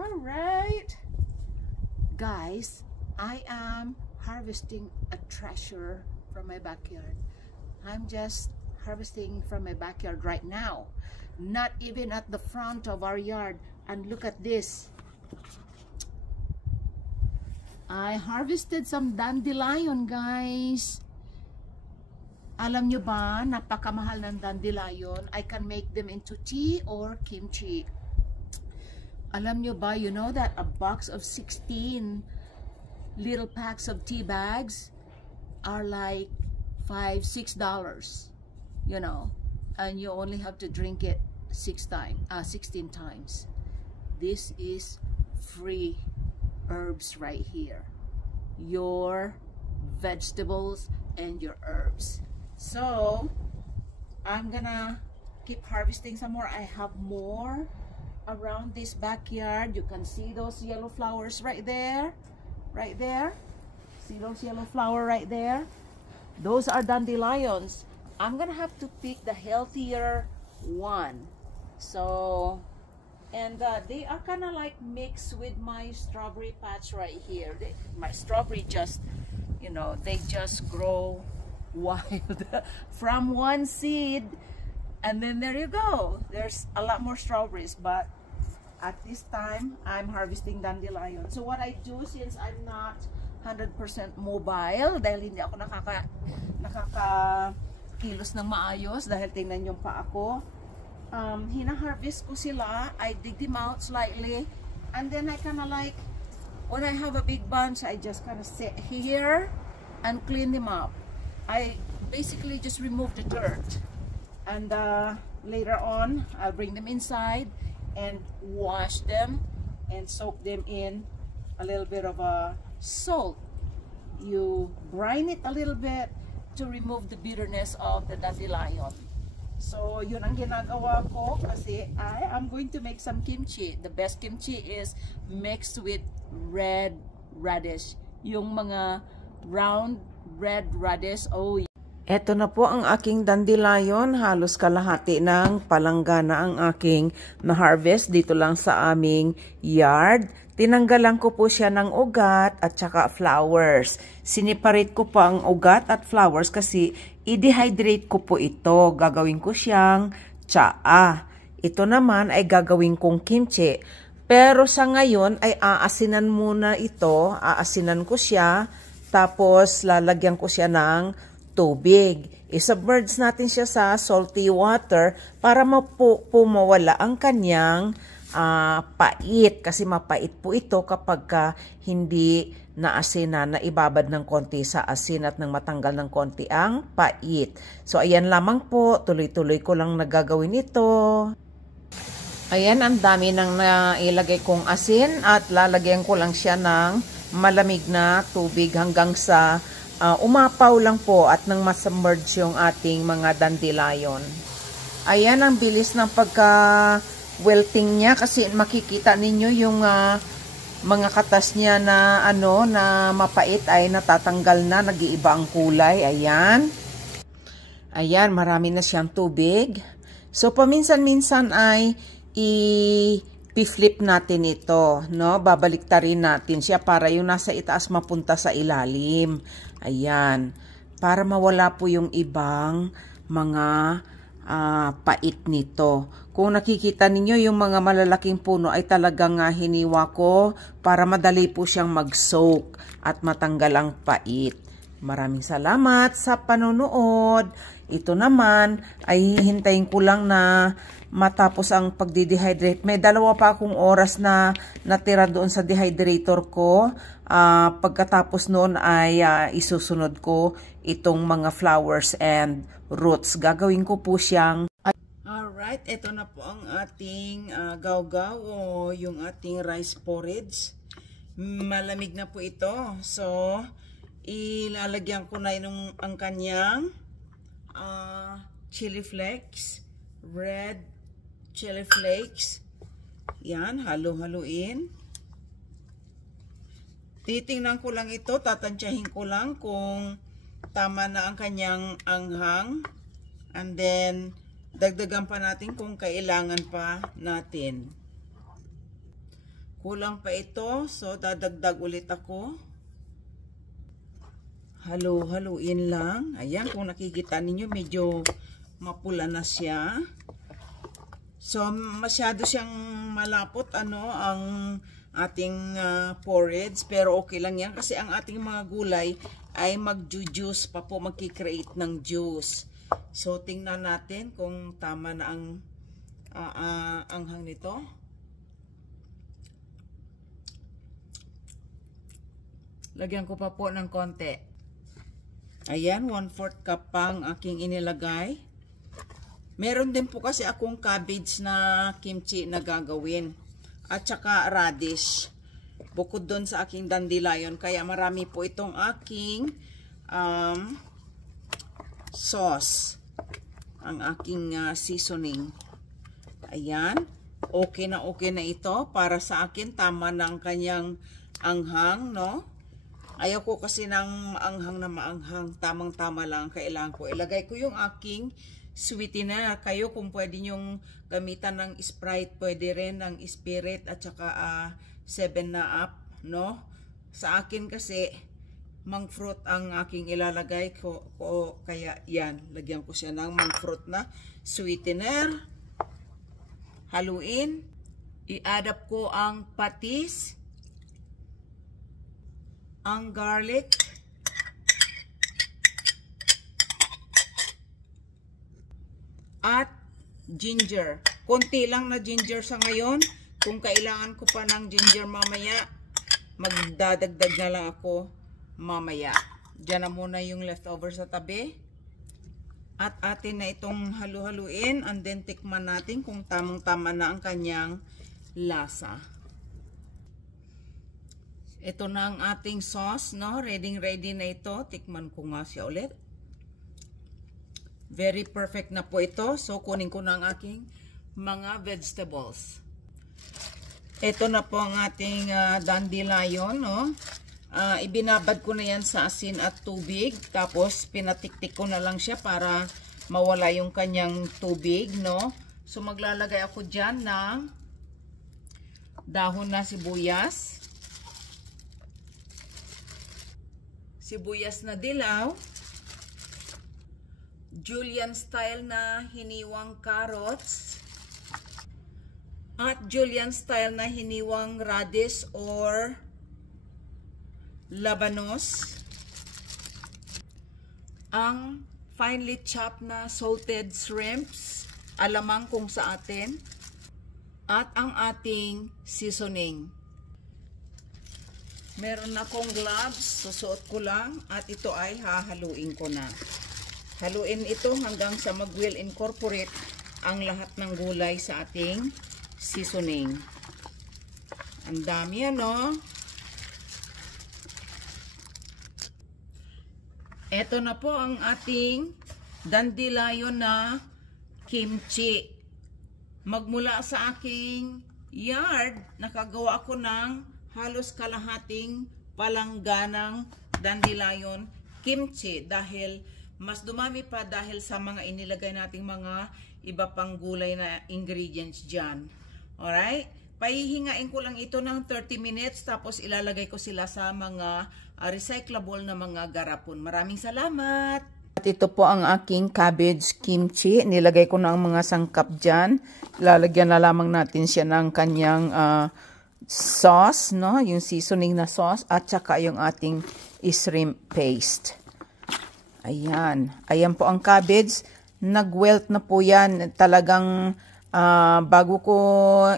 Alright, guys, I am harvesting a treasure from my backyard. I'm just harvesting from my backyard right now, not even at the front of our yard. And look at this. I harvested some dandelion, guys. Alam nyo ba, napakamahal ng dandelion. I can make them into tea or kimchi. Alam nyo ba, you know that a box of 16 little packs of tea bags are like $5–6, you know, and you only have to drink it 16 times. This is free herbs right here. Your vegetables and your herbs. So I'm gonna keep harvesting some more. I have more around this backyard. You can see those yellow flowers right there. Right there. See those yellow flowers right there? Those are dandelions. I'm gonna have to pick the healthier one. So, and they are kind of like mixed with my strawberry patch right here. My strawberry just, you know, they just grow wild from one seed, and then there you go. There's a lot more strawberries, but at this time I'm harvesting dandelion. So what I do, since I'm not 100% mobile, dahil hindi ako nakakakilos ng maayos, dahil tingnan yung pa ako, hina-harvest ko sila. I dig them out slightly, and then I kind of like, when I have a big bunch, I just kind of sit here and clean them up. I basically just remove the dirt, and later on I'll bring them inside and wash them and soak them in a little bit of salt. You brine it a little bit to remove the bitterness of the dandelion. So yun ang ginagawa ko, kasi I am going to make some kimchi. The best kimchi is mixed with red radish, yung mga round red radish. Oh, eto na po ang aking dandelion. Halos kalahati ng palanggana ang aking na-harvest dito lang sa aming yard. Tinanggalan ko po siya ng ugat at saka flowers. Siniparate ko pa ang ugat at flowers kasi i-dehydrate ko po ito. Gagawin ko siyang tsaa. Ito naman ay gagawin kong kimchi. Pero sa ngayon ay aasinan muna ito. Aasinan ko siya. Tapos lalagyan ko siya ng tubig. Isubmerge natin siya sa salty water para mawala ang kanyang pait. Kasi mapait po ito kapag hindi naasinan, na ibabad ng konti sa asin at nang matanggal ng konti ang pait. So ayan lamang po, tuloy-tuloy ko lang nagagawin ito. Ayan, ang dami nang nailagay kong asin at lalagyan ko lang siya ng malamig na tubig hanggang sa umapaw lang po at nang masubmerge yung ating mga dandelion. Ayan, ang bilis ng pagka-wilting niya kasi makikita ninyo yung mga katas niya na na mapait ay natatanggal na, nag-iiba ang kulay. Ayan. Ayan, marami na siyang tubig. So paminsan-minsan ay i-flip natin ito, no? Babaliktarin natin siya para yung nasa itaas mapunta sa ilalim. Ayan. Para mawala po yung ibang mga pait nito. Kung nakikita ninyo, yung mga malalaking puno ay talagang hiniwa ko para madali po siyang mag-soak at matanggal ang pait. Maraming salamat sa panonood. Ito naman ay hihintayin ko lang na matapos ang pagdi-dehydrate. May 2 pa akong oras na natira doon sa dehydrator ko. Pagkatapos noon ay isusunod ko itong mga flowers and roots. Gagawin ko po siyang... Alright, ito na po ang ating gawgaw o yung ating rice porridge. Malamig na po ito. So, ilalagyan ko na ang kanyang chili flakes, red chili flakes. Yan, halo-haluin. Titingnan ko lang ito, tatansyahin ko lang kung tama na ang kanyang anghang. And then, dagdagan pa natin kung kailangan pa natin. Kulang pa ito. So, dadagdag ulit ako. Haluin lang. Ayan, kung nakikita ninyo, medyo mapula na siya. So, masyado siyang malapot, ang ating porridge. Pero okay lang yan kasi ang ating mga gulay ay mag-juice pa po, magkikreate ng juice. So, tingnan natin kung tama na ang anghang nito. Lagyan ko pa po ng konti. Ayan, 1/4 cup pang aking inilagay. Meron din po kasi akong cabbage na kimchi na gagawin. At saka radish. Bukod doon sa aking dandelion. Kaya marami po itong aking sauce. Ang aking seasoning. Ayan. Okay na ito. Para sa akin, tama na ang kanyang anghang, no? Ayaw ko kasi ng maanghang na maanghang. Tamang-tama lang kailangan ko. Ilagay ko yung aking sweetener. Kayo kung pwede nyong gamitan ng Sprite, pwede rin ng Spirit at saka 7 na up, no? Sa akin kasi, monk fruit ang aking ilalagay ko. Kaya yan, lagyan ko siya ng monk fruit na sweetener. Haluin. I-add up ko ang patis, ang garlic, at ginger. Konti lang na ginger sa ngayon. Kung kailangan ko pa ng ginger mamaya, magdadagdag na lang ako mamaya. Diyan na muna yung leftover sa tabi. At atin na itong halu-haluin. And then tikman natin kung tamang-tama na ang kanyang lasa. Ito na ang ating sauce, no? Ready na ito. Tikman ko nga siya ulit. Very perfect na po ito. So, kunin ko na ang aking mga vegetables. Ito na po ang ating dandelion, no? Ibinabad ko na yan sa asin at tubig. Tapos, pinatiktik ko na lang siya para mawala yung kanyang tubig, no? So, maglalagay ako dyan ng dahon na sibuyas. Sibuyas na dilaw. Julian style na hiniwang carrots. At Julian style na hiniwang radish or labanos. Ang finely chopped na salted shrimps, alamang kung sa atin. At ang ating seasoning. Meron akong gloves, susuot ko lang at ito ay hahaluin ko na. Haluin ito hanggang sa mag-will incorporate ang lahat ng gulay sa ating seasoning. Ang dami yan, no? Ito na po ang ating dandelion na kimchi. Magmula sa aking yard, nakagawa ako ng halos kalahating palangganang dandelion kimchi dahil mas dumami pa dahil sa mga inilagay nating mga iba pang gulay na ingredients dyan. Alright? Pahihingain ko lang ito ng 30 minutes tapos ilalagay ko sila sa mga recyclable na mga garapon. Maraming salamat! At ito po ang aking cabbage kimchi. Nilagay ko na ang mga sangkap dyan. Lalagyan na lamang natin siya ng kanyang sauce, no? Yung seasoning na sauce at saka yung ating shrimp paste. Ayan. Ayan po ang cabbage. Nag-wilt na po yan. Talagang bago ko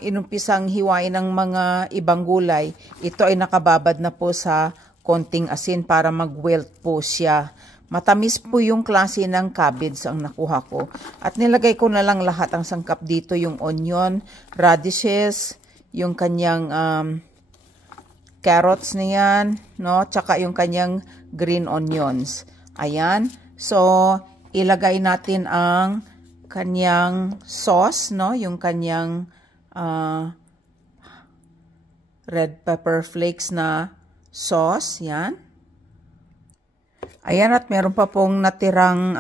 inumpisang hiwain ng mga ibang gulay, ito ay nakababad na po sa konting asin para mag-wilt po siya. Matamis po yung klase ng cabbage ang nakuha ko. At nilagay ko na lang lahat ang sangkap dito. Yung onion, radishes, yung kanyang carrots na yan, no? Tsaka yung kanyang green onions. Ayan. So, ilagay natin ang kanyang sauce, no? Yung kanyang red pepper flakes na sauce. Yan. Ayan, at meron pa pong natirang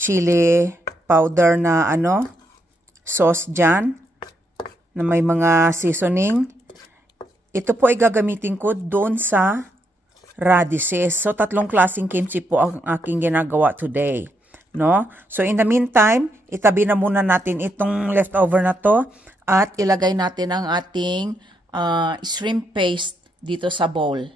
chili powder na sauce dyan, na may mga seasoning. ito po ay gagamitin ko doon sa radishes. So, 3 klaseng kimchi po ang aking ginagawa today. No? So, in the meantime, itabi na muna natin itong leftover na to at ilagay natin ang ating shrimp paste dito sa bowl.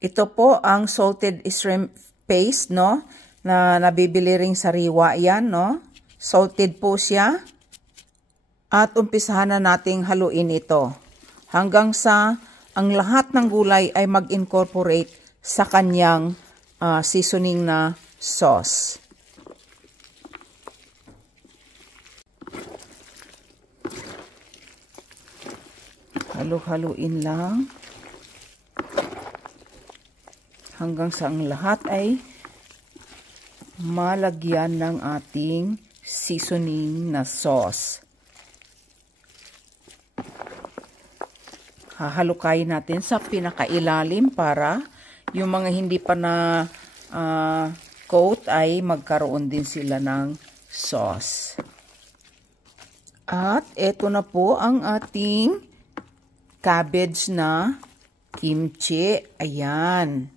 Ito po ang salted shrimp paste, no? Na nabibili ring sariwa yan, no? Salted po siya. At umpisahan na nating haluin ito hanggang sa ang lahat ng gulay ay mag-incorporate sa kanyang seasoning na sauce. Halo-haluin lang hanggang sa ang lahat ay malagyan ng ating seasoning na sauce. Hahalukayin natin sa pinakailalim para yung mga hindi pa na coat ay magkaroon din sila ng sauce. At eto na po ang ating cabbage na kimchi. Ayan.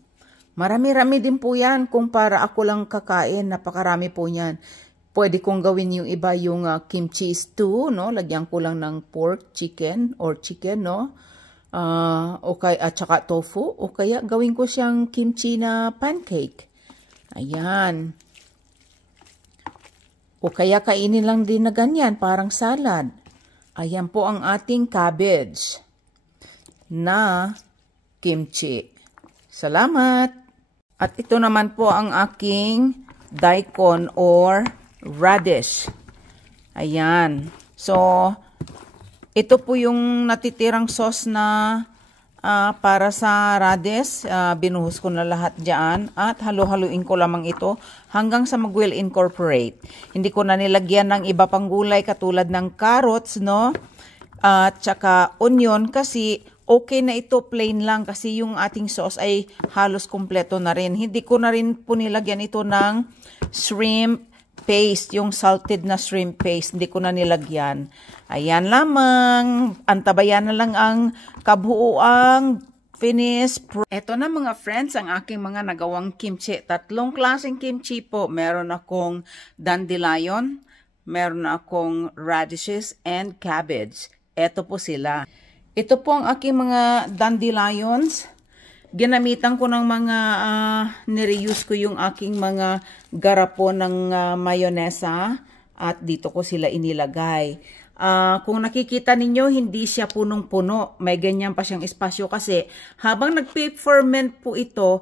Marami-rami din po yan kung para ako lang kakain. Napakarami po yan. Pwede kong gawin yung iba yung kimchi stew, no? Lagyan ko lang ng pork, chicken, or chicken, no? At saka tofu, o kaya gawin ko siyang kimchi na pancake. Ayan. O kaya kainin lang din na ganyan, parang salad. Ayan po ang ating cabbage na kimchi. Salamat! At ito naman po ang aking daikon or radish. Ayan. So, ito po yung natitirang sauce na para sa radish. Binuhos ko na lahat dyan at halo-haluin ko lamang ito hanggang sa mag-will incorporate. Hindi ko na nilagyan ng iba pang gulay katulad ng carrots, no? At saka onion kasi okay na ito, plain lang kasi yung ating sauce ay halos kumpleto na rin. Hindi ko na rin po nilagyan ito ng shrimp paste, yung salted na shrimp paste, hindi ko na nilagyan. Ayan lamang, antabayan na lang ang kabuuang finished. Ito na mga friends, ang aking mga nagawang kimchi. 3 klaseng kimchi po. Meron akong dandelion, meron akong radishes, and cabbage. Ito po sila. Ito po ang aking mga dandelions. Ginamitan ko ng mga, nireuse ko yung aking mga garapon ng mayonesa at dito ko sila inilagay. Kung nakikita ninyo, hindi siya punong-puno. May ganyan pa siyang espasyo kasi habang nagpe-ferment po ito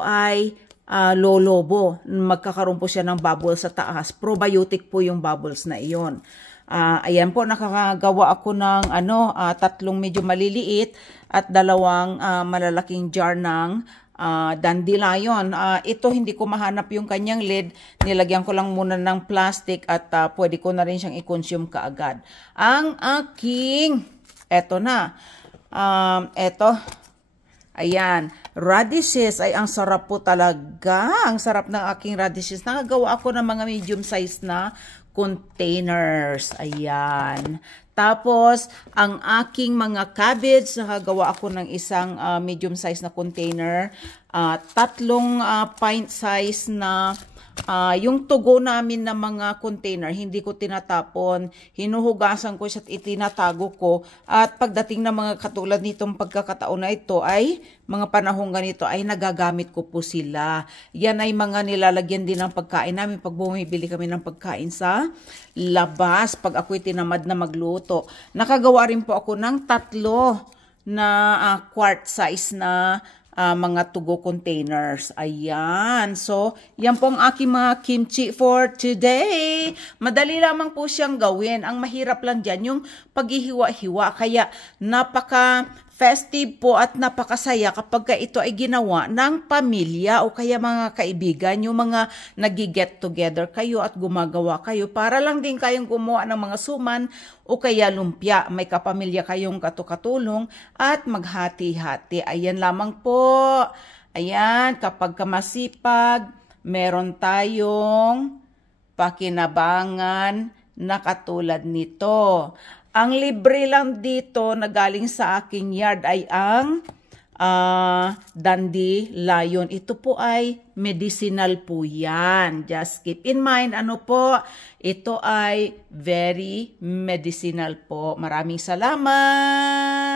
ay lolobo. Magkakaroon po siya ng bubbles sa taas. Probiotic po yung bubbles na iyon. Ayan po, nakakagawa ako ng 3 medyo maliliit at 2 malalaking jar ng dandelion. Ito hindi ko mahanap yung kanyang lid. Nilagyan ko lang muna ng plastic at pwede ko na rin siyang i-consume kaagad. Ang aking, eto na. Ayan, radishes ay ang sarap po talaga. Ang sarap ng aking radishes. Nakagawa ako ng mga medium size na containers. Ayan. Tapos, ang aking mga cabbage, nakagawa ako ng isang medium size na container. 3 pint size na yung tugo namin na mga container, hindi ko tinatapon. Hinuhugasan ko siya at itinatago ko. At pagdating ng mga katulad nitong pagkakataon na ito ay, mga panahong ganito ay nagagamit ko po sila. Yan ay mga nilalagyan din ng pagkain namin pag bumibili kami ng pagkain sa labas. Pag ako'y tinamad na magluto. Nakagawa rin po ako ng 3 na quart size na mga tugo containers. Ayan. So, yan po ang aking mga kimchi for today. Madali lamang po siyang gawin. Ang mahirap lang dyan, yung paghihiwa-hiwa. Kaya, napaka-festive po at napakasaya kapag ito ay ginawa ng pamilya o kaya mga kaibigan, yung mga nag-get together kayo at gumagawa kayo para lang din kayong gumawa ng mga suman o kaya lumpia. May kapamilya kayong katukatulong at maghati-hati. Ayan lamang po. Ayan, kapag kamasipag, meron tayong pakinabangan na katulad nito. Ang libre lang dito na galing sa aking yard ay ang dandelion. Ito po ay medicinal po yan. Just keep in mind, ano po, ito ay very medicinal po. Maraming salamat!